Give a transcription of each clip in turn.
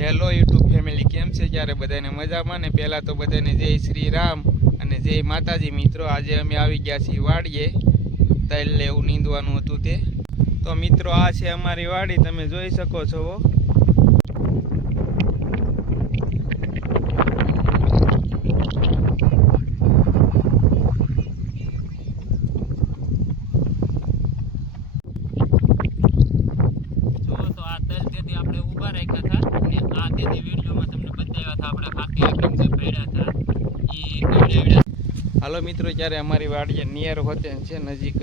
Hello YouTube family, કેમ છે? ત્યારે બધાને મજામાં ને? પહેલાં તો બધાને જય શ્રી રામ અને જય માતાજી. મિત્રો, આજે અમે આવી ગયા છીએ વાડીએ. તલ એવું નીંદવાનું હતું તે. તો મિત્રો, આ છે અમારી વાડી, તમે જોઈ શકો છો. હાલો મિત્રો, ત્યારે અમારી વાડીએ નિયર હોતે છે નજીક જ.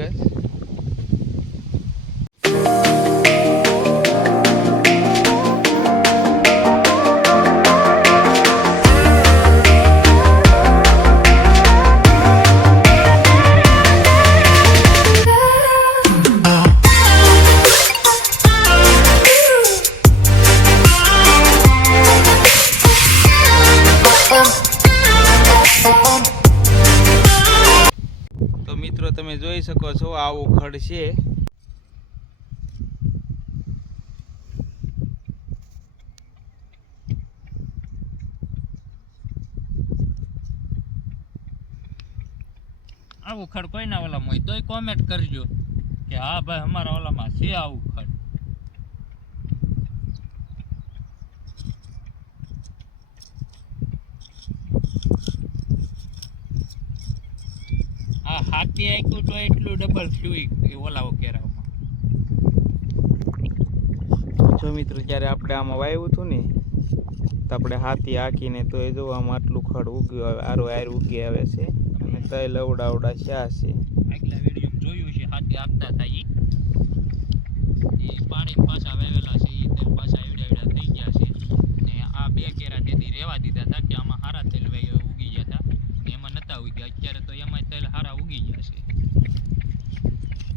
મિત્રો, તમે જોઈ શકો છો, આવું ખડ છે. આવું ખડ કોઈના ઓલામાં હોય તોય કોમેન્ટ કરજો કે હા ભાઈ અમારા ઓલામાં છે આવું ખડ. આ હાથી આખ્યું તો એટલું ડબલ થયું ઓલાઓ કેરાવમાં. જો મિત્રો, જ્યારે આપણે આમાં વાવ્યું હતું ને, તો આપણે હાથી હાકીને તો એ જો આમાં આટલું ખડ ઉગ્યું આવે, આરો આર ઉગી આવે છે. અને તલ અવડા શા છે. આગલા વિડીયો જોયું છે, હાથી આપતા હતા એ પાણી પાછા વાવેલા છે, એ તેલ પાછા એવડા થઈ ગયા છે. ને આ બે કેરા તેથી રેવા દીધા હતા કે આમાં હારા તેલ ઉગી ગયા હતા, ને એમાં નતા ઉગ્યા. અત્યારે તો એમાં તેલ હારા ઉગી ગયા છે.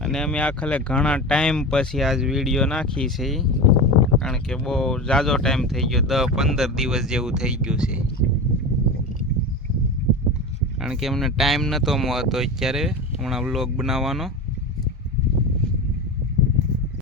અને અમે આખલે ઘણા ટાઈમ પછી આજ વિડીયો નાખી છે, કારણ કે બહુ ઝાઝો ટાઈમ થઈ ગયો, 10-15 દિવસ જેવું થઈ ગયું છે. કારણ કે અમને ટાઈમ નહોતો મળતો અત્યારે હમણાં વ્લોગ બનાવવાનો.